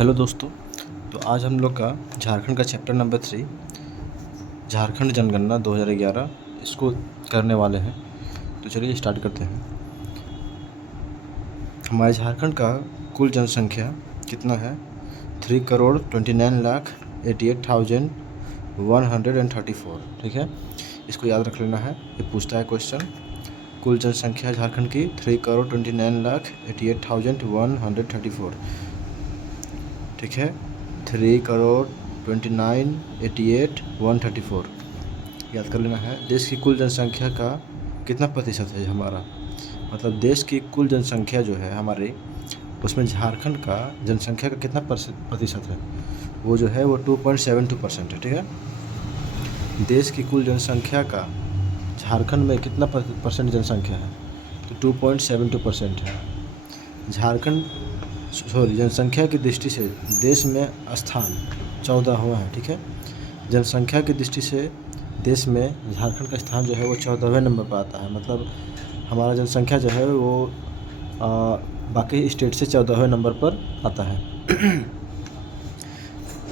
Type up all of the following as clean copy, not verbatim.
Hello दोस्तों। तो आज हम लोग का झारखंड का चैप्टर नंबर 3 झारखंड जनगणना 2011 इसको करने वाले हैं। तो चलिए स्टार्ट करते हैं। हमारे झारखंड का कुल जनसंख्या कितना है? 3,29,88,134। ठीक है, इसको याद रख लेना है, ये पूछता है क्वेश्चन। कुल जनसंख्या झारखंड की 3,29,88,134। ठीक है, 3,29,88,134 याद कर लेना है। देश की कुल जनसंख्या का कितना प्रतिशत है हमारा, मतलब देश की कुल जनसंख्या जो है हमारी, उसमें झारखंड का जनसंख्या का कितना प्रतिशत है? वो जो है वो 2.72% है। ठीक है, देश की कुल जनसंख्या का झारखंड में कितना परसेंट जनसंख्या है? तो 2.72% है। झारखंड जनसंख्या की दृष्टि से देश में स्थान 14वां है। ठीक है, जनसंख्या की दृष्टि से देश में झारखंड का स्थान जो है वो 14वें नंबर पर आता है। मतलब हमारा जनसंख्या जो है वो बाकी स्टेट से 14वें नंबर पर आता है।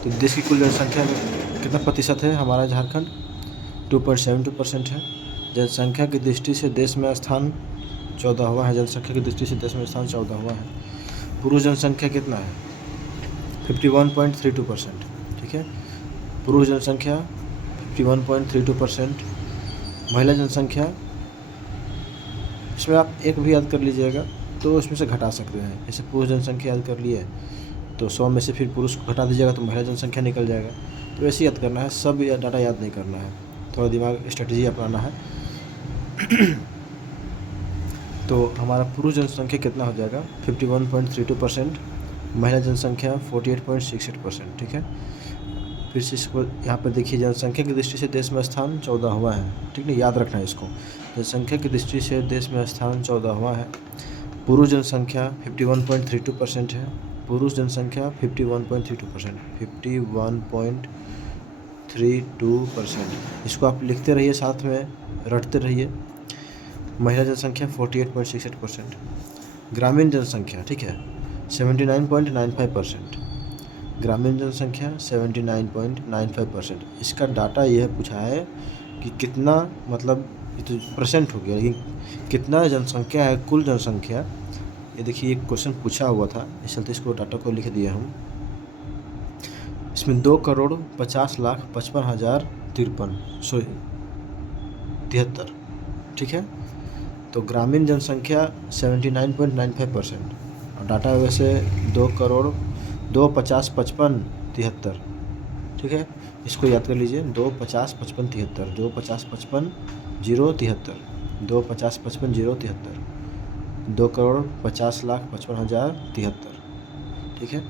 तो देश की कुल जनसंख्या में कितना प्रतिशत है हमारा झारखंड? 2.72% है। जनसंख्या की दृष्टि से देश में स्थान 14वां है। जनसंख्या की दृष्टि से देश में स्थान 14वां है। पुरुष जनसंख्या कितना है? 51.32%। ठीक है, पुरुष जनसंख्या 51.32%। महिला जनसंख्या, इसमें आप एक भी याद कर लीजिएगा तो इसमें से घटा सकते हैं। जैसे पुरुष जनसंख्या याद कर लिए तो 100 में से फिर पुरुष को घटा दीजिएगा तो महिला जनसंख्या निकल जाएगा। तो ऐसे याद करना है, सब डाटा याद नहीं करना है, थोड़ा दिमाग स्ट्रेटजी अपनाना है। तो हमारा पुरुष जनसंख्या कितना हो जाएगा? 51.32%। महिला जनसंख्या 48.68%। ठीक है, फिर से इसको यहाँ पर देखिए, जनसंख्या की दृष्टि से देश में स्थान 14वां है। ठीक है, याद रखना है इसको। जनसंख्या की दृष्टि से देश में स्थान 14वां है। पुरुष जनसंख्या 51.32% है। पुरुष जनसंख्या 51.32%, 51.32%। इसको आप लिखते रहिए, साथ में रटते रहिए। महिला जनसंख्या 48.68%। ग्रामीण जनसंख्या, ठीक है, 79.95%। ग्रामीण जनसंख्या 79.95%। इसका डाटा यह पूछा है कि कितना, मतलब ये तो परसेंट हो गया, लेकिन कितना जनसंख्या है, कुल जनसंख्या। ये देखिए, एक क्वेश्चन पूछा हुआ था, इस चलते इसको डाटा को लिख दिया हम। इसमें 2,50,55,053 ठीक है। तो ग्रामीण जनसंख्या 79.95% और डाटा वैसे 2,50,55,73। ठीक है, इसको याद कर लीजिए, 2,50,55,73, 2,50,55,073, 2,50,55,073, 2,50,55,073। ठीक है,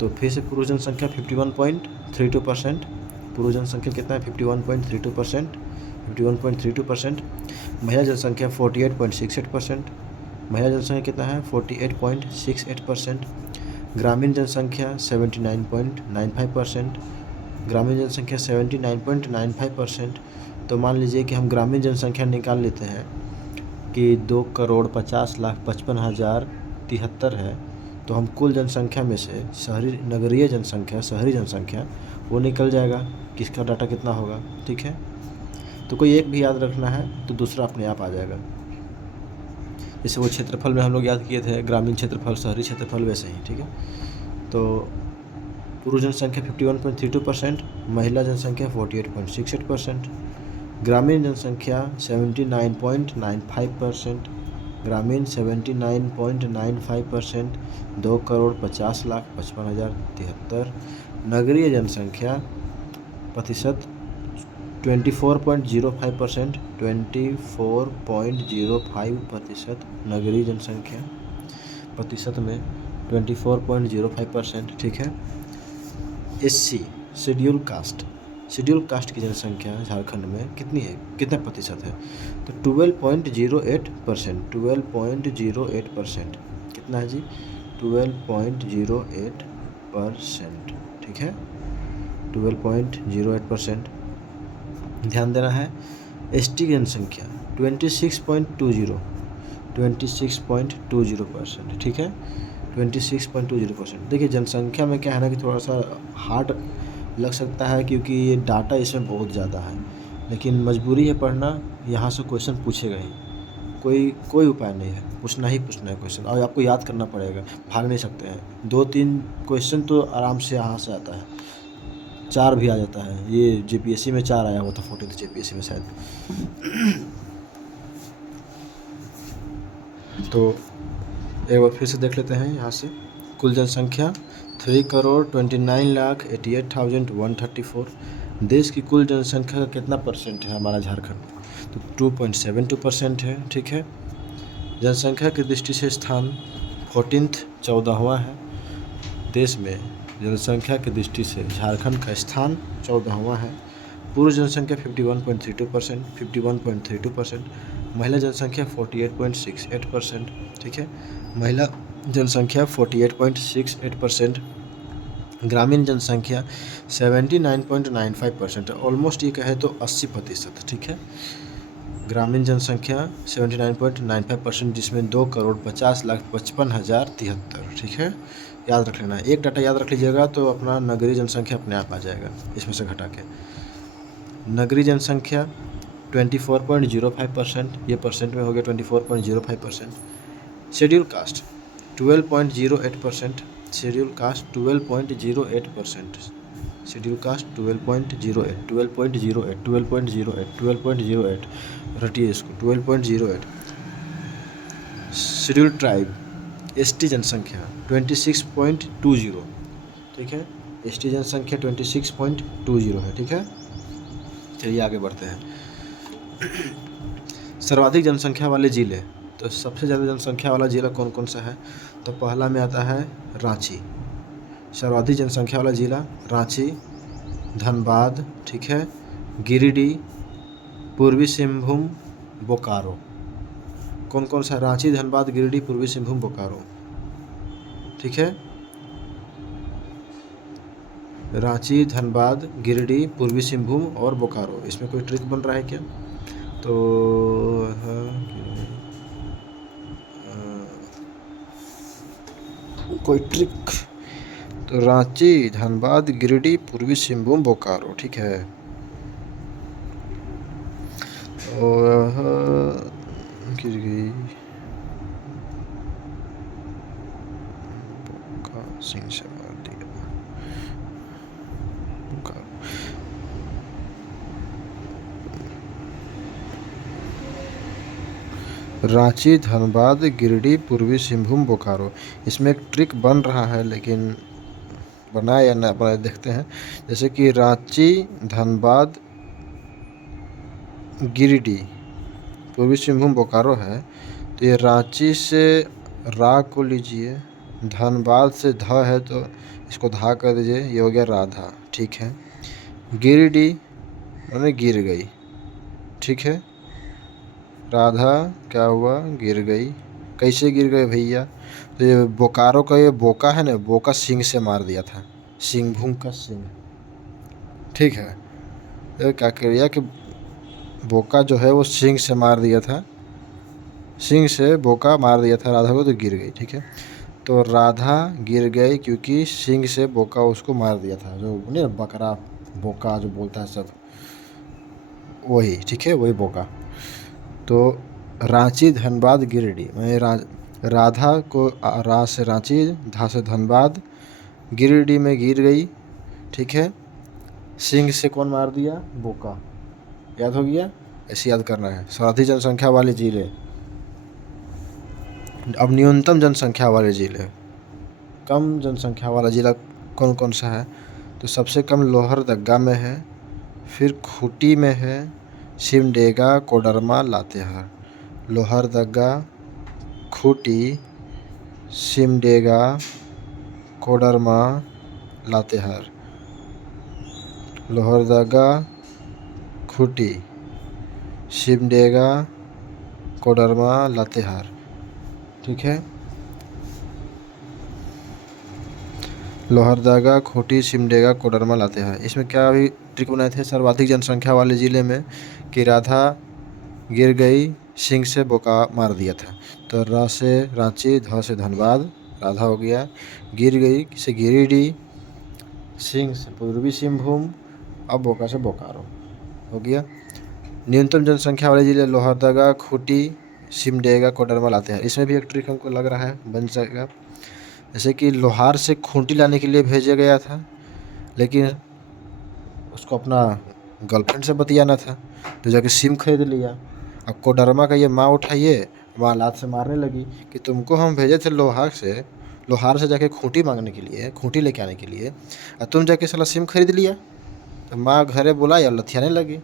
तो फिर से पुरुष जनसंख्या 51.32%। पुरुष जनसंख्या कितना है? 51.32%, 51.32%। महिला जनसंख्या 48.68%। महिला जनसंख्या कितना है? 48.68%। ग्रामीण जनसंख्या 79.95%। ग्रामीण जनसंख्या 79.95%। तो मान लीजिए कि हम ग्रामीण जनसंख्या निकाल लेते हैं कि 2,50,55,073 है। तो हम कुल जनसंख्या में से शहरी जनसंख्या वो निकल जाएगा, किसका डाटा कितना होगा। ठीक है, तो कोई एक भी याद रखना है तो दूसरा अपने आप आ जाएगा। जैसे वो क्षेत्रफल में हम लोग याद किए थे, ग्रामीण क्षेत्रफल, शहरी क्षेत्रफल, वैसे ही। ठीक है, तो पुरुष जनसंख्या 51.32%, महिला जनसंख्या 48.68%, ग्रामीण जनसंख्या 79.95%, ग्रामीण 79.95%, 2,50,55,073। नगरीय जनसंख्या प्रतिशत 24.05%, 24.05%। नगरीय जनसंख्या प्रतिशत में 24.05%। ठीक है, SC शेड्यूल कास्ट की जनसंख्या झारखंड में कितनी है, कितना प्रतिशत है? तो 12.08%, 12.08%। कितना है जी? 12.08%। ठीक है, 12.08%। ध्यान देना है। ST जनसंख्या 26.20%। ठीक है, 26.20%। देखिए जनसंख्या में क्या है ना कि थोड़ा सा हार्ड लग सकता है क्योंकि ये डाटा इसमें बहुत ज़्यादा है, लेकिन मजबूरी है पढ़ना, यहाँ से क्वेश्चन पूछेगा ही, कोई कोई उपाय नहीं है, पूछना ही पूछना है क्वेश्चन, और आपको याद करना पड़ेगा, भाग नहीं सकते हैं। 2-3 क्वेश्चन तो आराम से यहाँ से आता है, 4 भी आ जाता है। ये जेपीएससी में 4 आया हुआ था, 14th जेपीएससी में शायद। तो एक बार फिर से देख लेते हैं यहाँ से। कुल जनसंख्या 3,29,88,134। देश की कुल जनसंख्या का कितना परसेंट है हमारा झारखंड? तो 2.72% है, ठीक है। जनसंख्या की दृष्टि से स्थान 14th 14वां है। देश में जनसंख्या की दृष्टि से झारखंड का स्थान 14वां है। पुरुष जनसंख्या 51.32%, महिला जनसंख्या 48.68%, ठीक है। महिला जनसंख्या 48.68%, ग्रामीण जनसंख्या 79.95%, ऑलमोस्ट ये कहे तो 80%, ठीक है। ग्रामीण जनसंख्या 79.95%, जिसमें 2,50,55,073, ठीक है। याद रख लेना, एक डाटा याद रख लीजिएगा तो अपना नगरीय जनसंख्या अपने आप आ जाएगा इसमें से घटा के। नगरीय जनसंख्या 24.05%, ये परसेंट में हो गया 24.05%। Schedule caste 12.08%, schedule caste 12.08%, schedule caste 12.08, रटिए इसको 12.08। शेड्यूल ट्राइब एसटी जनसंख्या 26.20, ठीक है। एसटी जनसंख्या 26.20 है, ठीक है। चलिए आगे बढ़ते हैं। सर्वाधिक जनसंख्या वाले जिले, तो सबसे ज़्यादा जनसंख्या वाला जिला कौन कौन सा है? तो पहला में आता है रांची, सर्वाधिक जनसंख्या वाला जिला रांची, धनबाद, ठीक है, गिरिडीह, पूर्वी सिंहभूम, बोकारो। कौन कौन सा? रांची, धनबाद, गिरिडीह, पूर्वी सिंहभूम, बोकारो, ठीक है। रांची, धनबाद, गिरिडीह, पूर्वी सिंहभूम और बोकारो। इसमें कोई ट्रिक बन रहा है क्या? तो कोई ट्रिक, तो रांची, धनबाद, गिरिडीह, पूर्वी सिंहभूम, बोकारो, ठीक है। और गिर गई सिंह से मार दिया बोकारो। रांची, धनबाद, गिरिडीह, पूर्वी सिंहभूम, बोकारो। इसमें एक ट्रिक बन रहा है, लेकिन बना या ना बना देखते हैं। जैसे कि रांची, धनबाद, गिरिडीह, पूर्वी सिंहभूम, बोकारो है, तो ये रांची से रा को लीजिए, धनबाद से ध है तो इसको धा कर दीजिए, ये हो गया राधा, ठीक है। गिरिडीह मैंने गिर गई, ठीक है। राधा क्या हुआ? गिर गई। कैसे गिर गए भैया? तो ये बोकारो का ये बोका है ना, बोका सिंह से मार दिया था, सिंहभूम का सिंह, ठीक है। ये क्या किया कि बोका जो है वो सिंह से मार दिया था, सिंह से बोका मार दिया था राधा को, तो गिर गई, ठीक है। तो राधा गिर गई क्योंकि सिंह से बोका उसको मार दिया था, जो नहीं बकरा बोका जो बोलता है सब, वही, ठीक है, वही बोका। तो रांची, धनबाद, गिरिडीह, मैं राधा को रा से रांची, धा से धनबाद, गिरिडीह में गिर गई, ठीक है। सिंह से कौन मार दिया? बोका। याद हो गया? ऐसे याद करना है। सर्वाधिक जनसंख्या वाले जिले, अब न्यूनतम जनसंख्या वाले जिले, कम जनसंख्या वाला जिला कौन कौन सा है? तो सबसे कम लोहरदगा में है, फिर खूंटी में है, सिमडेगा, कोडरमा, लातेहार। लोहरदगा, खूंटी, सिमडेगा, कोडरमा, लातेहार। लोहरदगा, खूंटी, सिमडेगा, कोडरमा, लातेहार, ठीक है। लोहरदगा, खूंटी, सिमडेगा, कोडरमा, लातेहार। इसमें क्या अभी ट्रिक बनाए थे सर्वाधिक जनसंख्या वाले ज़िले में कि राधा गिर गई, सिंह से बोका मार दिया था। तो रा से रांची, ध से धनबाद, राधा हो गया, गिर गई से गिरिडीह, सिंह से पूर्वी सिंहभूम, अब बोका से बोकारो हो गया। न्यूनतम जनसंख्या वाले जिले लोहरदगा, खूंटी, सिमडेगा, कोडरमा लातेहार। इसमें भी एक ट्रिक हमको लग रहा है बन जाएगा। जैसे कि लोहार से खूंटी लाने के लिए भेजा गया था, लेकिन उसको अपना गर्लफ्रेंड से बतियाना था, तो जाके सिम खरीद लिया। अब कोडरमा का ये माँ उठाइए, माँ लात से मारने लगी कि तुमको हम भेजे थे लोहार से जाके खूंटी मांगने के लिए, खूंटी लेके आने के लिए, और तुम जाके साला सिम खरीद लिया। तो माँ घरे बुलाई और लथियाने लगी।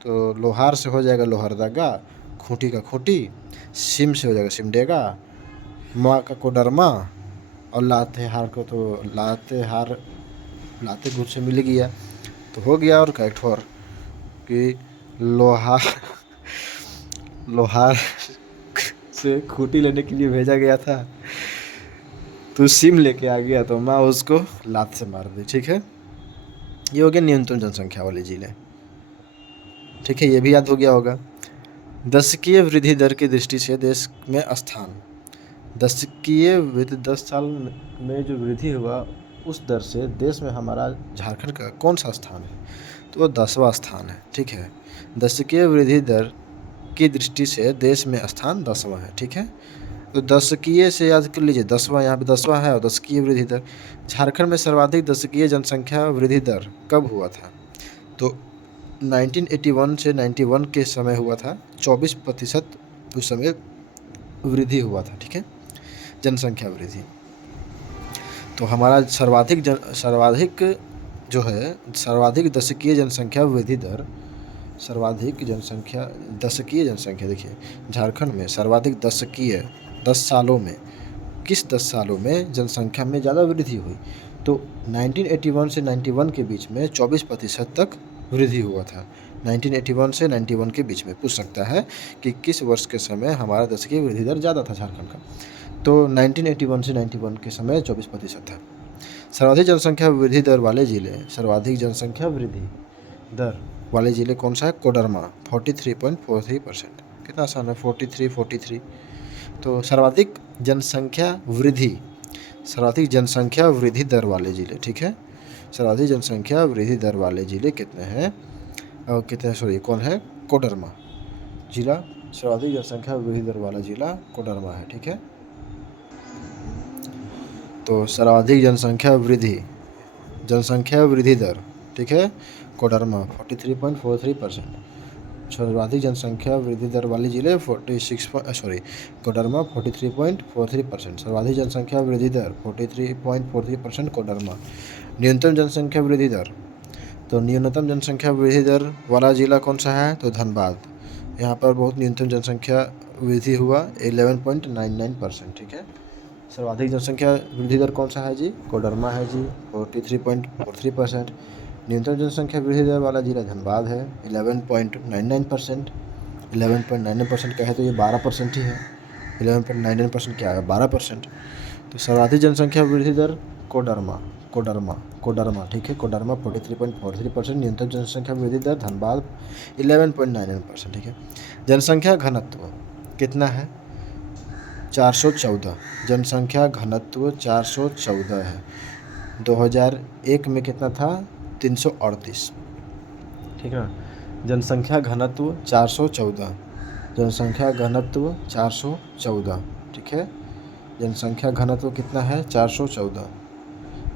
तो लोहार से हो जाएगा लोहरदगा, खूंटी का खूंटी, सिम से हो जाएगा सिमडेगा, माँ का कोडरमा, और लातेहार को तो लाते गुट से मिल गया, तो हो गया। और करेक्ट और कि लोहार लोहार से खूंटी लेने के लिए भेजा गया था, तो सिम लेके आ गया, तो माँ उसको लात से मार दी। ठीक है, ये हो गया न्यूनतम जनसंख्या वाले जिले। ठीक है, ये भी याद हो गया होगा। दशकीय वृद्धि दर की दृष्टि से देश में स्थान, दशकीय वृद्धि 10 साल में जो वृद्धि हुआ उस दर से देश में हमारा झारखंड का कौन सा स्थान है, तो वो 10वां स्थान है। ठीक है, दशकीय वृद्धि दर की दृष्टि से देश में स्थान 10वां है। ठीक है, तो दशकीय से याद कर लीजिए, 10वां यहाँ पे 10वां है, और दशकीय वृद्धि दर। झारखंड में सर्वाधिक दशकीय जनसंख्या वृद्धि दर कब हुआ था, तो 1981 से 91 के समय हुआ था, 24% उस समय वृद्धि हुआ था। ठीक है, जनसंख्या वृद्धि। तो हमारा सर्वाधिक दशकीय जनसंख्या वृद्धि दर, सर्वाधिक जनसंख्या दशकीय जनसंख्या, देखिए झारखंड में सर्वाधिक दशकीय 10 सालों में, किस 10 सालों में जनसंख्या में ज़्यादा वृद्धि हुई, तो 1981 से 91 के बीच में 24% तक वृद्धि हुआ था। 1981 से 91 के बीच में पूछ सकता है कि किस वर्ष के समय हमारा दशकीय वृद्धि दर ज़्यादा था झारखंड का, तो 1981 से 91 के समय 24% था। सर्वाधिक जनसंख्या वृद्धि दर वाले जिले, सर्वाधिक जनसंख्या वृद्धि दर वाले जिले कौन सा है, कोडरमा 43.43%। कितना आसान है, 43। तो सर्वाधिक जनसंख्या वृद्धि दर वाले जिले, ठीक है, सर्वाधिक जनसंख्या वृद्धि दर वाले जिले कितने हैं, कौन है, कोडरमा जिला सर्वाधिक जनसंख्या वृद्धि दर वाला जिला कोडरमा है। ठीक है, तो सर्वाधिक जनसंख्या वृद्धि दर, ठीक है, कोडरमा 43.43%। सर्वाधिक जनसंख्या वृद्धि दर वाले जिले कोडरमा 43.43%। सर्वाधिक जनसंख्या वृद्धि दर 43.43% कोडरमा। न्यूनतम जनसंख्या वृद्धि दर, तो न्यूनतम जनसंख्या वृद्धि दर वाला जिला कौन सा है, तो धनबाद। यहाँ पर बहुत न्यूनतम जनसंख्या वृद्धि हुआ 11.99%। ठीक है, सर्वाधिक जनसंख्या वृद्धि दर कौन सा है जी, कोडरमा है जी 43.43%। न्यूनतम जनसंख्या वृद्धि दर वाला जिला धनबाद है 11.99%। 11.99% क्या है, तो ये 12% ही है। 11.99% क्या है, 12%। तो सर्वाधिक जनसंख्या वृद्धि दर कोडरमा, ठीक है, कोडरमा 43.43%। न्यूनतम जनसंख्या वृद्धि दर धनबाद 11.99%। ठीक है, जनसंख्या घनत्व कितना है, 414। जनसंख्या घनत्व 414 है। 2001 में कितना था, 338। ठीक है, जनसंख्या घनत्व 414, जनसंख्या घनत्व 414। ठीक है, जनसंख्या घनत्व कितना है, 414।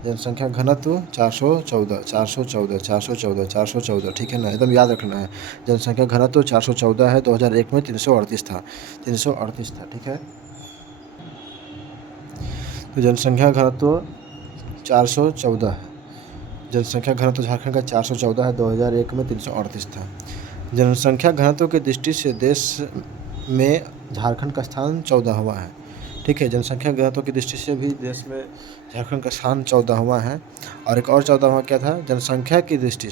जनसंख्या घनत्व 414। ठीक है ना, एकदम याद रखना है। जनसंख्या घनत्व 414 है, 2001 में 338 था। ठीक है, तो जनसंख्या घनत्व 414 है। जनसंख्या घनत्व झारखंड का 414 है, 2001 में 338 था। जनसंख्या घनत्व की दृष्टि से देश में झारखंड का स्थान 14वां है। ठीक है, जनसंख्या घनत्व की दृष्टि से भी देश में झारखंड का स्थान 14वां है। और एक और 14वां क्या था, जनसंख्या की दृष्टि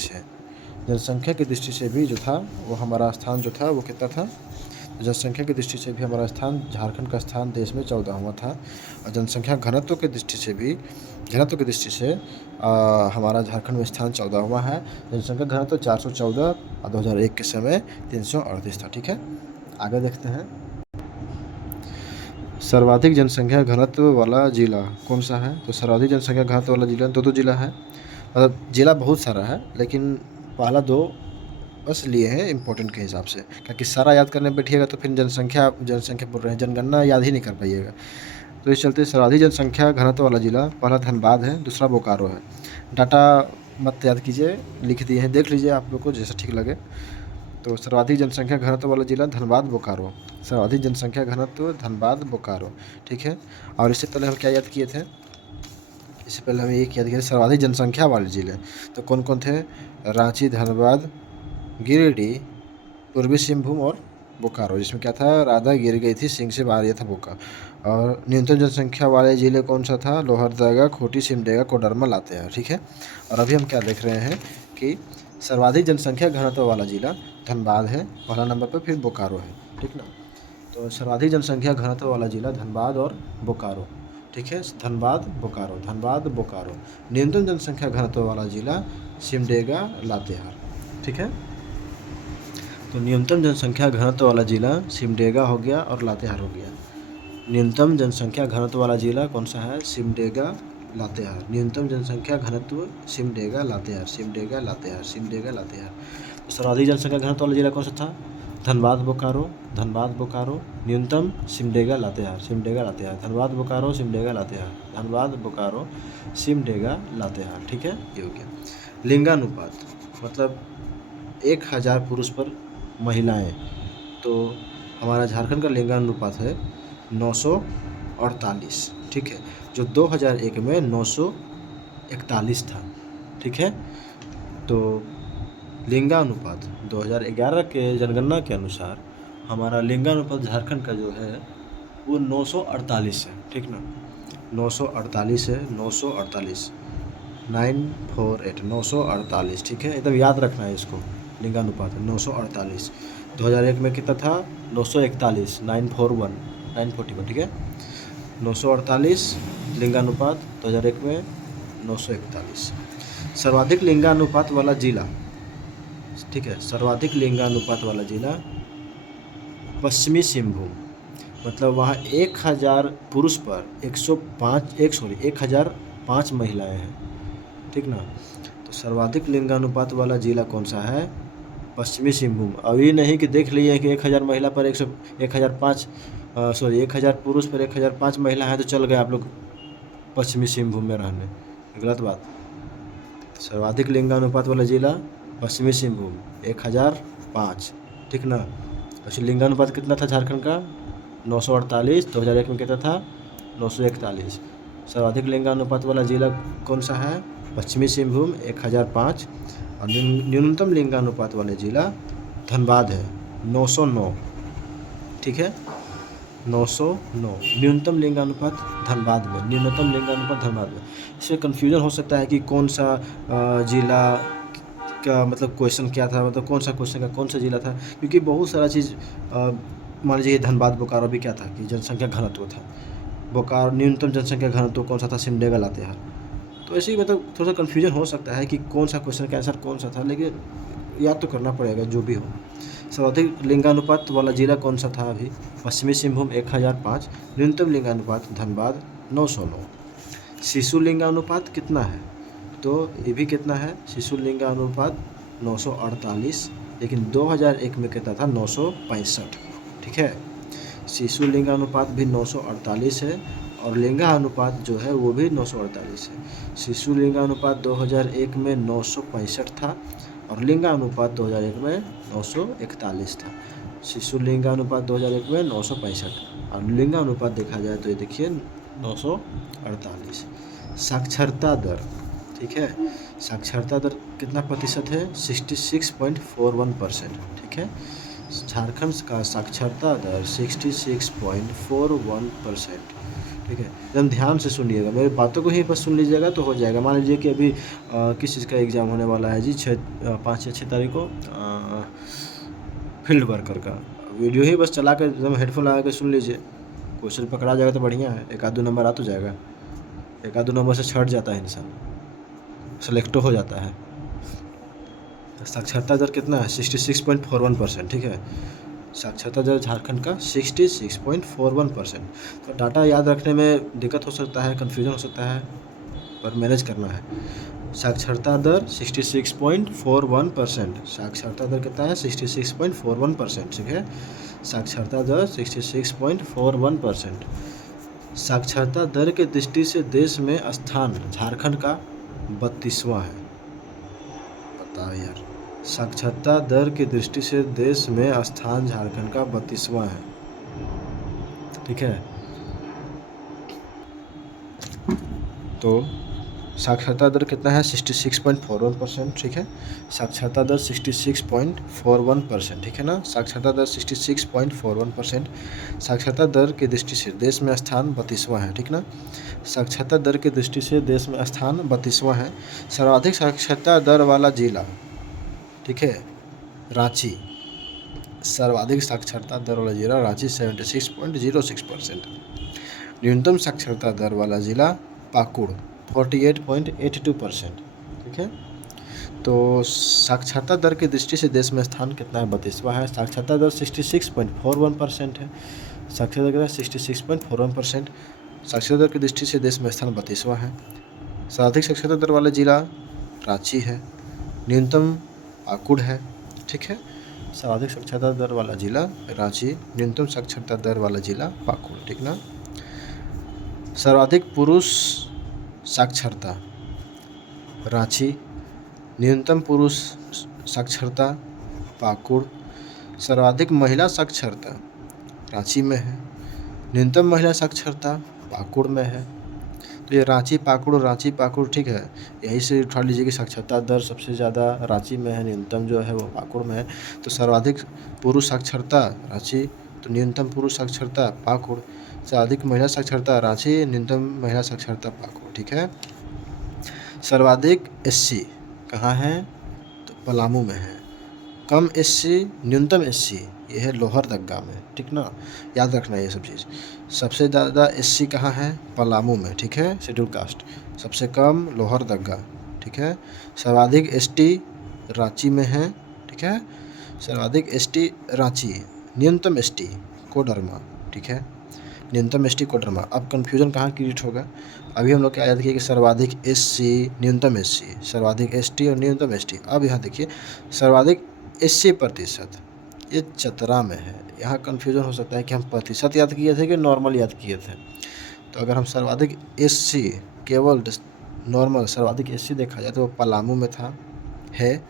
से भी जो था वो हमारा स्थान जो था वो कितना था, जनसंख्या की दृष्टि से भी हमारा स्थान, झारखंड का स्थान देश में 14वां था। और जनसंख्या घनत्व की दृष्टि से हमारा झारखंड में स्थान 14वां है। जनसंख्या घनत्व 414 और 2001 के समय 338 था। ठीक है, आगे देखते हैं। सर्वाधिक जनसंख्या घनत्व वाला जिला कौन सा है? तो सर्वाधिक जनसंख्या घनत्व वाला जिला दो जिला है, मतलब जिला बहुत सारा है, लेकिन पहला दो बस लिए हैं इम्पोर्टेंट के हिसाब से, क्योंकि सारा याद करने बैठिएगा तो फिर जनसंख्या बोल रहे हैं, जनगणना याद ही नहीं कर पाइएगा। तो इस चलते सर्वाधिक जनसंख्या घनत्व वाला जिला पहला धनबाद है, दूसरा बोकारो है। डाटा मत याद कीजिए, लिख दिए हैं, देख लीजिए आप लोग को जैसा ठीक लगे। तो सर्वाधिक जनसंख्या घनत्व वाला जिला धनबाद बोकारो, सर्वाधिक जनसंख्या घनत्व धनबाद बोकारो, ठीक है। और इससे पहले हम क्या याद किए थे? इससे पहले हम एक याद किए सर्वाधिक जनसंख्या वाले जिले, तो कौन कौन थे? रांची, धनबाद, गिरिडीह, पूर्वी सिंहभूम और बोकारो, जिसमें क्या था, राधा गिर गई थी, सिंह से बाहर गया था बोका। और न्यूनतम जनसंख्या वाले जिले कौन सा था? लोहरदगा, खूंटी, सिमडेगा, कोडरमा, लातेहार, ठीक है। और अभी हम क्या देख रहे हैं कि सर्वाधिक जनसंख्या घनत्व वाला जिला धनबाद है पहला नंबर पर, फिर बोकारो है, ठीक ना। तो सर्वाधिक जनसंख्या घनत्व वाला जिला धनबाद और बोकारो, ठीक है, धनबाद बोकारो, धनबाद बोकारो। न्यूनतम जनसंख्या घनत्व वाला जिला सिमडेगा, लातेहार, ठीक है। तो न्यूनतम जनसंख्या घनत्व वाला जिला सिमडेगा हो गया और लातेहार हो गया। न्यूनतम जनसंख्या घनत्व वाला जिला कौन सा है? सिमडेगा, लातेहार। न्यूनतम जनसंख्या घनत्व सिमडेगा, लातेहार, सिमडेगा, लातेहार, सिमडेगा, लातेहार। तो सर्वाधिक जनसंख्या घनत्व वाला जिला कौन सा था? धनबाद बोकारो, धनबाद बोकारो। न्यूनतम सिमडेगा, लातेहार, सिमडेगा, लातेहार, धनबाद बोकारो, सिमडेगा, लातेहार, धनबाद बोकारो, सिमडेगा, लातेहार, ठीक है, ये हो गया। लिंगानुपात मतलब 1000 पुरुष पर महिलाएं, तो हमारा झारखंड का लिंगानुपात है 948, ठीक है, जो 2001 में 941 था, ठीक है। तो लिंगानुपात 2011 के जनगणना के अनुसार हमारा लिंगानुपात झारखंड का जो है वो 948 है, ठीक ना, 948 है, 948, 948, 948, ठीक है, एकदम याद रखना है इसको। लिंगानुपात 948, 2001 में कितना था? 941, 941, 941, ठीक है, 948 लिंगानुपात 2001 में 941। सर्वाधिक लिंगानुपात वाला जिला, ठीक है, सर्वाधिक लिंगानुपात वाला जिला पश्चिमी सिंहभूम, मतलब वहाँ 1000 पुरुष पर 1005 महिलाएं हैं, ठीक ना। तो सर्वाधिक लिंगानुपात वाला जिला कौन सा है? पश्चिमी सिंहभूम। अभी नहीं कि देख लिए कि 1000 महिला पर 1000 पुरुष पर 1005 महिला है तो चल गए आप लोग पश्चिमी सिंहभूम में रहने, गलत बात। सर्वाधिक लिंगानुपात वाला जिला पश्चिमी सिंहभूम 1005, ठीक ना। वैसे लिंगानुपात कितना था झारखंड का? 948, 2001 में कितना था? 941। सर्वाधिक लिंगानुपात वाला जिला कौन सा है? पश्चिमी सिंहभूम 1005। और न्यूनतम लिंगानुपात वाले जिला धनबाद है 909, ठीक है, 909 न्यूनतम लिंगानुपात धनबाद में, न्यूनतम लिंगानुपात धनबाद में। इसमें कन्फ्यूजन हो सकता है कि कौन सा जिला का मतलब क्वेश्चन क्या था, मतलब कौन सा क्वेश्चन का कौन सा जिला था, क्योंकि बहुत सारा चीज़ मान लीजिए धनबाद बोकारो भी क्या था कि जनसंख्या घनत्व था, बोकारो न्यूनतम जनसंख्या घनत्व कौन सा था? सिमडेगा, लातेहार। तो ऐसे ही मतलब थोड़ा सा कन्फ्यूजन हो सकता है कि कौन सा क्वेश्चन का आंसर कौन सा था, लेकिन याद तो करना पड़ेगा जो भी हो। सर्वाधिक लिंगानुपात वाला जिला कौन सा था? अभी पश्चिमी सिंहभूम 1005, न्यूनतम लिंगानुपात धनबाद 909। शिशु लिंगानुपात कितना है? तो ये भी कितना है? शिशु लिंगानुपात 948, लेकिन 2001 में कितना था? 965, ठीक है। शिशु लिंगानुपात भी 948 है और लिंगानुपात जो है वो भी 948 है। शिशु लिंगानुपात 2001 में 965 था और लिंगानुपात 2001 में 941 था। शिशु लिंगानुपात 2001 में 965 और लिंगानुपात देखा जाए तो ये देखिए 948। साक्षरता दर, ठीक है, साक्षरता दर कितना प्रतिशत है? 66.41%, ठीक है। झारखंड का साक्षरता दर 66.41%, ठीक है। एकदम ध्यान से सुनिएगा, मेरी बातों को ही बस सुन लीजिएगा तो हो जाएगा। मान लीजिए कि अभी किस चीज़ का एग्ज़ाम होने वाला है जी, 5 या 6 तारीख को फील्ड वर्कर का। वीडियो ही बस चला कर एकदम हेडफोन लगा कर सुन लीजिए, क्वेश्चन पकड़ा जाएगा तो बढ़िया है, 1-2 नंबर आ तो जाएगा, 1-2 नंबर से छट जाता है इंसान, सेलेक्ट हो जाता है। साक्षरता दर कितना है? 66.41%, ठीक है। साक्षरता दर झारखंड का 66.41%। तो डाटा याद रखने में दिक्कत हो सकता है, कन्फ्यूजन हो सकता है, पर मैनेज करना है। साक्षरता दर 66.41%। साक्षरता दर कितना है? 66.41%। ठीक है, साक्षरता दर 66.41%। साक्षरता दर के दृष्टि से देश में स्थान झारखंड का 32वां है। बताओ यार, साक्षरता दर की दृष्टि से देश में स्थान झारखंड का 32वां है। ठीक है, तो साक्षरता दर कितना है? 66.41%। ठीक है, साक्षरता दर 66.41%। ठीक है ना, साक्षरता दर 66.41%। साक्षरता दर की दृष्टि से देश में स्थान 32वां है। ठीक ना, साक्षरता दर की दृष्टि से देश में स्थान 32वां है। सर्वाधिक साक्षरता दर वाला जिला, ठीक है, रांची। सर्वाधिक साक्षरता दर वाला जिला रांची 76.06%। न्यूनतम साक्षरता दर वाला जिला पाकुड़ 48.82%। ठीक है, तो साक्षरता दर की दृष्टि से देश में स्थान कितना है? 32वां है। साक्षरता दर 66.41% है। साक्षरता दर 66.41%। साक्षरता दर की दृष्टि से देश में स्थान 32वां है। सर्वाधिक साक्षरता दर वाला जिला रांची है, न्यूनतम पाकुड़ है। ठीक है, सर्वाधिक साक्षरता दर वाला जिला रांची, न्यूनतम साक्षरता दर वाला जिला पाकुड़। ठीक ना, सर्वाधिक पुरुष साक्षरता रांची, न्यूनतम पुरुष साक्षरता पाकुड़। सर्वाधिक महिला साक्षरता रांची में है, न्यूनतम महिला साक्षरता पाकुड़ में है। तो ये रांची पाकुड़, ठीक है, यहीं से उठा लीजिए कि साक्षरता दर सबसे ज़्यादा रांची में है, न्यूनतम जो है वो पाकुड़ में है। तो सर्वाधिक पुरुष साक्षरता रांची, तो न्यूनतम पुरुष साक्षरता पाकुड़। सर्वाधिक महिला साक्षरता रांची, न्यूनतम महिला साक्षरता पाकुड़। ठीक है, सर्वाधिक एससी कहाँ है? तो पलामू में है। कम एससी, न्यूनतम एससी ये है लोहरदग्गा में। ठीक ना, याद रखना ये सब चीज़। सबसे ज़्यादा एससी कहाँ है? पलामू में। ठीक है, शेड्यूल कास्ट। सबसे कम लोहरदग्गा। ठीक है, सर्वाधिक एसटी रांची में है। ठीक है, सर्वाधिक एसटी रांची, न्यूनतम एसटी कोडरमा। ठीक है, न्यूनतम एसटी कोडरमा। अब कन्फ्यूजन कहाँ क्रिएट होगा? अभी हम लोग क्या याद किए कि सर्वाधिक एससी, न्यूनतम एससी, सर्वाधिक एसटी और न्यूनतम एसटी। अब यहाँ देखिए सर्वाधिक 80% ये चतरा में है। यहाँ कन्फ्यूजन हो सकता है कि हम प्रतिशत याद किए थे कि नॉर्मल याद किए थे। तो अगर हम सर्वाधिक एससी केवल नॉर्मल सर्वाधिक एससी देखा जाए तो वो पलामू में था है।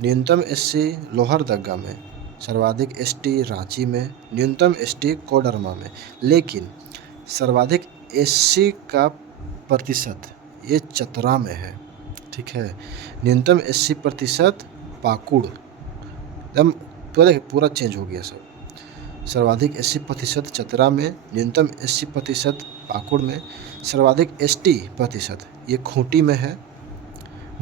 न्यूनतम एससी लोहरदग्गा में, सर्वाधिक एसटी रांची में, न्यूनतम एसटी कोडरमा में। लेकिन सर्वाधिक एससी का प्रतिशत ये चतरा में है। ठीक है, न्यूनतम 80% पाकुड़। एकदम पूरा चेंज हो गया सब। सर्वाधिक 80% चतरा में, न्यूनतम 80% पाकुड़ में। सर्वाधिक एसटी प्रतिशत ये खूंटी में है,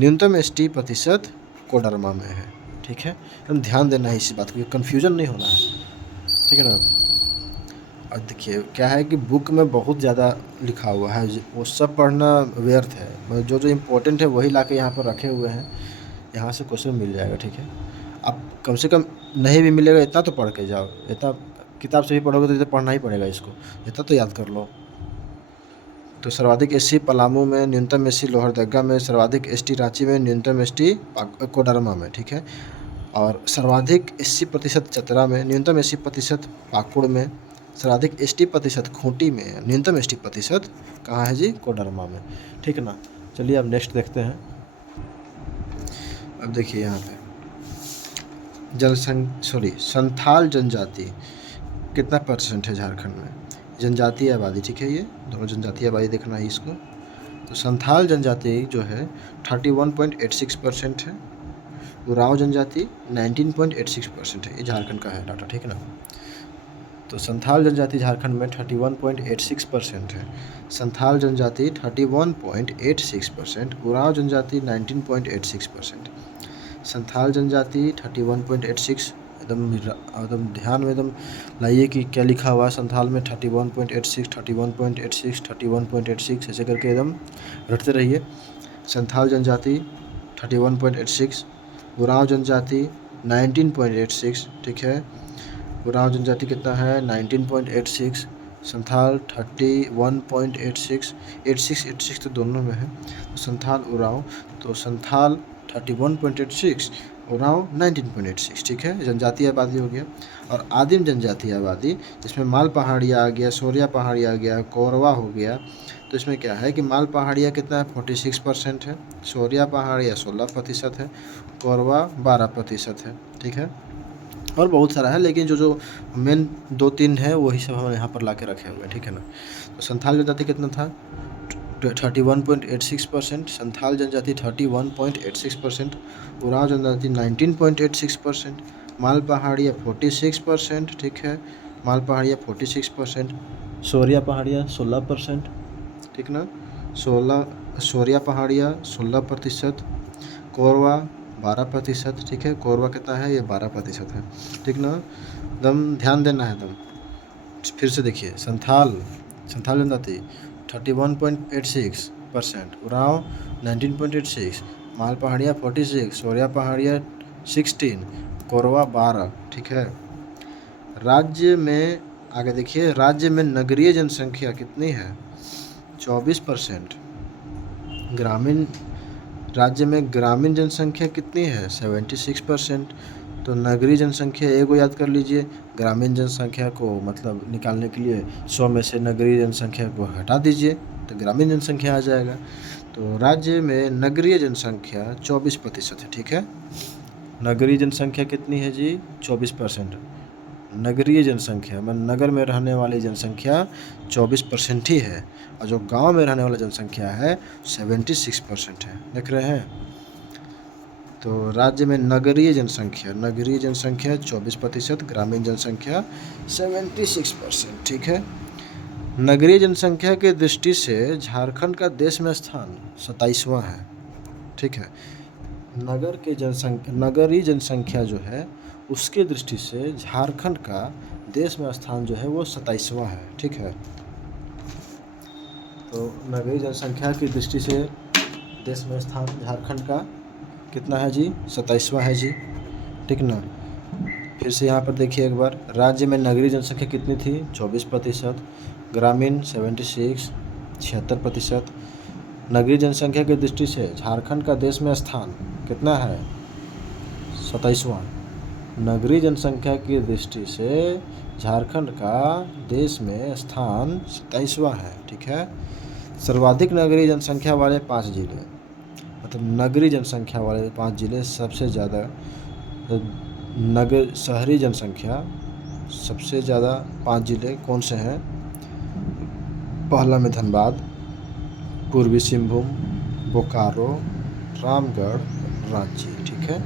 न्यूनतम एसटी प्रतिशत कोडरमा में है। ठीक है, हम ध्यान देना है इसी बात को, कन्फ्यूजन नहीं होना है। ठीक है ना, और देखिए क्या है कि बुक में बहुत ज़्यादा लिखा हुआ है, वो सब पढ़ना व्यर्थ है। जो जो इम्पोर्टेंट है वही ला के यहाँ पर रखे हुए हैं, यहाँ से क्वेश्चन मिल जाएगा। ठीक है, आप कम से कम नहीं भी मिलेगा इतना तो पढ़ के जाओ। इतना किताब से भी पढ़ोगे तो इतना पढ़ना ही पड़ेगा इसको, इतना तो याद कर लो। तो सर्वाधिक एससी पलामू में, न्यूनतम एससी लोहरदग्गा में, सर्वाधिक एसटी रांची में, न्यूनतम एसटी कोडरमा में। ठीक है, और सर्वाधिक 80% चतरा में, न्यूनतम 80% पाकुड़ में, सर्वाधिक एसटी प्रतिशत खूंटी में, न्यूनतम एसटी प्रतिशत कहाँ है जी? कोडरमा में। ठीक है ना, चलिए अब नेक्स्ट देखते हैं। अब देखिए यहाँ पे संथाल जनजाति कितना % है झारखंड में? जनजातीय आबादी। ठीक है, ये दोनों जनजातीय आबादी देखना है इसको। तो संथाल जनजाति जो है 31.86% है। उरांव जनजाति 19.86% है। ये झारखंड का है डाटा। ठीक है ना, तो संथाल जनजाति झारखंड में 31.86% है। संथाल जनजाति 31.86%, उरांव जनजाति 19.86%। संथाल जनजाति 31.86, एकदम ध्यान में एकदम लाइए कि क्या लिखा हुआ है संथाल में। 31.86, 31.86, 31.86 ऐसे करके एकदम रटते रहिए। संथाल जनजाति 31.86, उरांव जनजाति 19.86। ठीक है, उरांव जनजाति कितना है 19.86, संथाल 31.86, 86 तो दोनों में है, तो संथाल उरांव, तो संथाल 31.86, उरांव 19.86, ठीक है। जनजातीय आबादी हो गया। और आदिम जनजातीय आबादी जिसमें माल पहाड़िया आ गया, सोरिया पहाड़िया आ गया, कोरवा हो गया, तो इसमें क्या है कि माल पहाड़िया कितना है 46% है, सोरिया पहाड़िया 16% है, कोरवा 12% है, ठीक है। और बहुत सारा है, लेकिन जो मेन 2-3 है वही सब हम यहाँ पर ला के रखे हुए हैं, ठीक है ना। तो संथाल जनजाति कितना था 31.86%, संथाल जनजाति 31.86%, उरांव जनजाति 19.86%, माल पहाड़िया 46%, ठीक है, माल पहाड़िया 46%, सोरिया पहाड़िया 16%, ठीक ना, 16 सोरिया पहाड़िया 16%, कोरवा 12%, ठीक है, कोरवा कितना है ये 12% है, ठीक ना। दम ध्यान देना है दम। फिर से देखिए, संथाल जनजाति 31.86%, उरांव 19.86, माल पहाड़िया 46, सोरिया पहाड़िया 16, कोरवा 12, ठीक है। राज्य में आगे देखिए, राज्य में नगरीय जनसंख्या कितनी है 24%, ग्रामीण राज्य में ग्रामीण जनसंख्या कितनी है 76%। तो नगरीय जनसंख्या ए को याद कर लीजिए, ग्रामीण जनसंख्या को मतलब निकालने के लिए 100 में से नगरीय जनसंख्या को हटा दीजिए तो ग्रामीण जनसंख्या आ जाएगा। तो राज्य में नगरीय जनसंख्या 24% है, ठीक है। नगरीय जनसंख्या कितनी है जी 24%। नगरीय जनसंख्या मतलब नगर में रहने वाली जनसंख्या 24% ही है, और जो गांव में रहने वाला जनसंख्या है 76% है, देख रहे हैं। तो राज्य में नगरीय जनसंख्या 24%, ग्रामीण जनसंख्या 76%, ठीक है। नगरीय जनसंख्या के दृष्टि से झारखंड का देश में स्थान 27वां है, ठीक है। नगरीय जनसंख्या जो है उसके दृष्टि से झारखंड का देश में स्थान जो है वो 27वां है, ठीक है। तो नगरीय जनसंख्या की दृष्टि से देश में स्थान झारखंड का कितना है जी 27वां है जी, ठीक ना। फिर से यहाँ पर देखिए एक बार, राज्य में नगरीय जनसंख्या कितनी थी 24%, ग्रामीण 76% नगरीय जनसंख्या की दृष्टि से झारखंड का देश में स्थान कितना है 27वां। नगरीय जनसंख्या की दृष्टि से झारखंड का देश में स्थान 27वां है, ठीक है। सर्वाधिक नगरीय जनसंख्या वाले 5 जिले, मतलब नगरीय जनसंख्या वाले 5 जिले सबसे ज़्यादा नगर शहरी जनसंख्या सबसे ज़्यादा 5 जिले कौन से हैं। पहला में धनबाद, पूर्वी सिंहभूम, बोकारो, रामगढ़, रांची, ठीक है।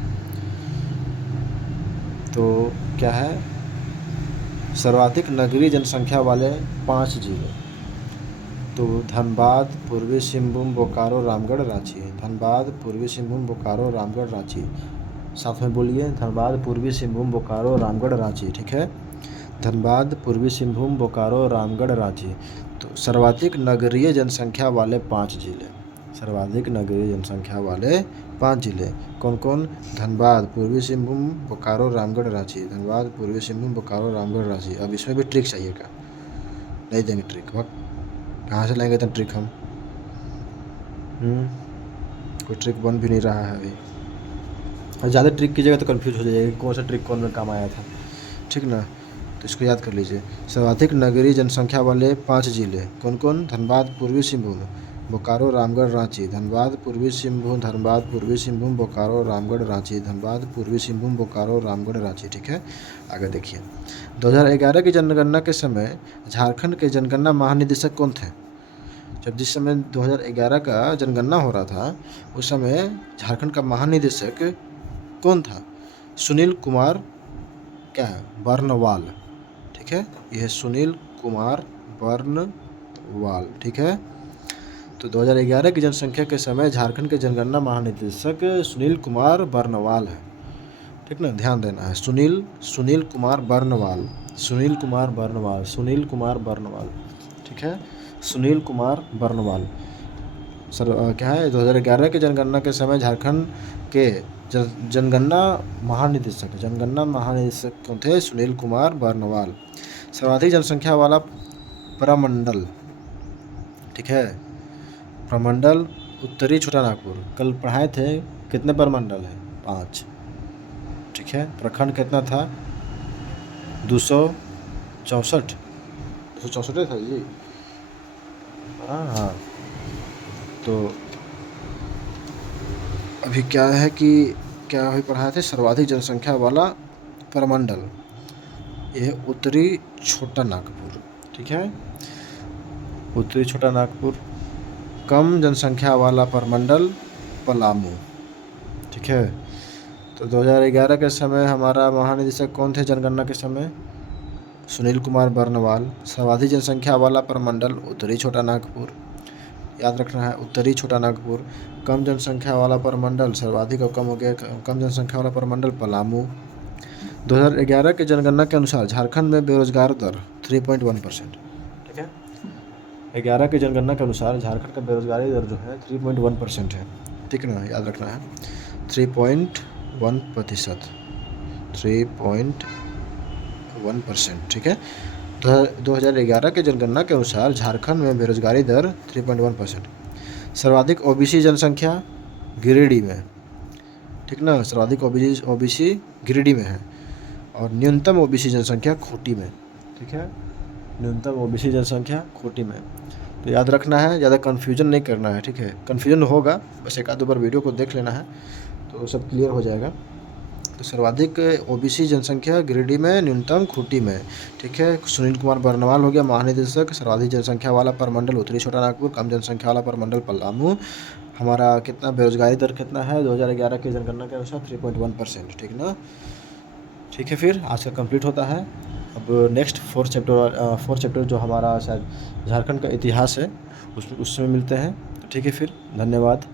तो क्या है सर्वाधिक नगरीय जनसंख्या वाले 5 जिले, तो धनबाद, पूर्वी सिंहभूम, बोकारो, रामगढ़, रांची। धनबाद, पूर्वी सिंहभूम, बोकारो, रामगढ़, रांची, साथ में बोलिए धनबाद, पूर्वी सिंहभूम, बोकारो, रामगढ़, रांची, ठीक है। धनबाद, पूर्वी सिंहभूम, बोकारो, रामगढ़, रांची। तो सर्वाधिक नगरीय जनसंख्या वाले 5 जिले, सर्वाधिक नगरीय जनसंख्या वाले 5 जिले कौन कौन। धनबाद, पूर्वी सिंहभूम, बोकारो, रामगढ़, रांची। धनबाद, पूर्वी सिंहभूम, बोकारो, रामगढ़, रांची। अब इसमें भी ट्रिक चाहिएगा, नहीं देंगे ट्रिक, वक्त कहाँ से लाएंगे इतना ट्रिक हम। कोई ट्रिक बन भी नहीं रहा है अभी, और ज़्यादा ट्रिक कीजिएगा तो कंफ्यूज हो जाइएगा कौन सा ट्रिक कौन में काम आया था, ठीक ना। तो इसको याद कर लीजिए, सर्वाधिक नगरीय जनसंख्या वाले 5 जिले कौन कौन। धनबाद, पूर्वी सिंहभूम, बोकारो, रामगढ़, रांची। धनबाद, पूर्वी सिंहभूम, धनबाद, पूर्वी सिंहभूम, बोकारो, रामगढ़, रांची। धनबाद, पूर्वी सिंहभूम, बोकारो, रामगढ़, रांची, ठीक है। आगे देखिए, 2011 की जनगणना के समय झारखंड के जनगणना महानिदेशक कौन थे। जब जिस समय 2011 का जनगणना हो रहा था उस समय झारखंड का महानिदेशक कौन था। सुनील कुमार क्या है बर्नवाल, ठीक है। यह सुनील कुमार बर्नवाल, ठीक है। तो 2011 की जनसंख्या के समय झारखंड के जनगणना महानिदेशक सुनील कुमार बर्नवाल है, ठीक ना, ध्यान देना है। सुनील कुमार बर्नवाल, सुनील कुमार बर्नवाल, सुनील कुमार बर्नवाल, ठीक है। सुनील कुमार बर्नवाल क्या है 2011 के जनगणना के समय झारखंड के जनगणना महानिदेशक कौन थे? सुनील कुमार बर्नवाल। सर्वाधिक जनसंख्या वाला प्रमंडल, ठीक है, प्रमंडल उत्तरी छोटा नागपुर। कल पढ़ाए थे कितने प्रमंडल है? 5, ठीक है। प्रखंड कितना था? 264 था जी। हाँ, तो अभी क्या है कि क्या अभी पढ़ाए थे? सर्वाधिक जनसंख्या वाला प्रमंडल, यह उत्तरी छोटा नागपुर, ठीक है, उत्तरी छोटा नागपुर। कम जनसंख्या वाला प्रमंडल पलामू, ठीक है। तो 2011 के समय हमारा महानिदेशक कौन थे जनगणना के समय? सुनील कुमार बर्नवाल। सर्वाधिक जनसंख्या वाला प्रमंडल उत्तरी छोटा नागपुर, याद रखना है, उत्तरी छोटा नागपुर। कम जनसंख्या वाला प्रमंडल, सर्वाधिक और कम हो गया, कम जनसंख्या वाला प्रमंडल पलामू। 2011 के जनगणना के अनुसार झारखंड में बेरोजगार दर 3.1%, ठीक है। 11 के जनगणना के अनुसार झारखंड का बेरोजगारी दर जो है 3.1% है, ठीक है ना, याद रखना है 3.1%, 3.1%, ठीक है। 2011 के जनगणना के अनुसार झारखंड में बेरोजगारी दर 3.1%। सर्वाधिक ओबीसी जनसंख्या गिरिडीह में, ठीक ना, सर्वाधिक ओबीसी गिरिडीह में है, और न्यूनतम ओबीसी जनसंख्या खूंटी में, ठीक है, न्यूनतम ओबीसी जनसंख्या खूंटी में। तो याद रखना है, ज़्यादा कन्फ्यूजन नहीं करना है, ठीक है। कन्फ्यूजन होगा, बस एक आध दो बार वीडियो को देख लेना है तो सब क्लियर हो जाएगा। तो सर्वाधिक ओबीसी जनसंख्या गिरिडीह में, न्यूनतम खूंटी में, ठीक है। सुनील कुमार बर्नवाल हो गया महानिदेशक। सर्वाधिक जनसंख्या वाला प्रमंडल उत्तरी छोटा नागपुर, कम जनसंख्या वाला प्रमंडल पलामू। हमारा कितना बेरोजगारी दर कितना है 2011 की जनगणना के अनुसार? 3.1%, ठीक ना, ठीक है। फिर आज का कंप्लीट होता है। अब नेक्स्ट 4 चैप्टर जो हमारा शायद झारखंड का इतिहास है उसमें मिलते हैं, ठीक है। फिर धन्यवाद।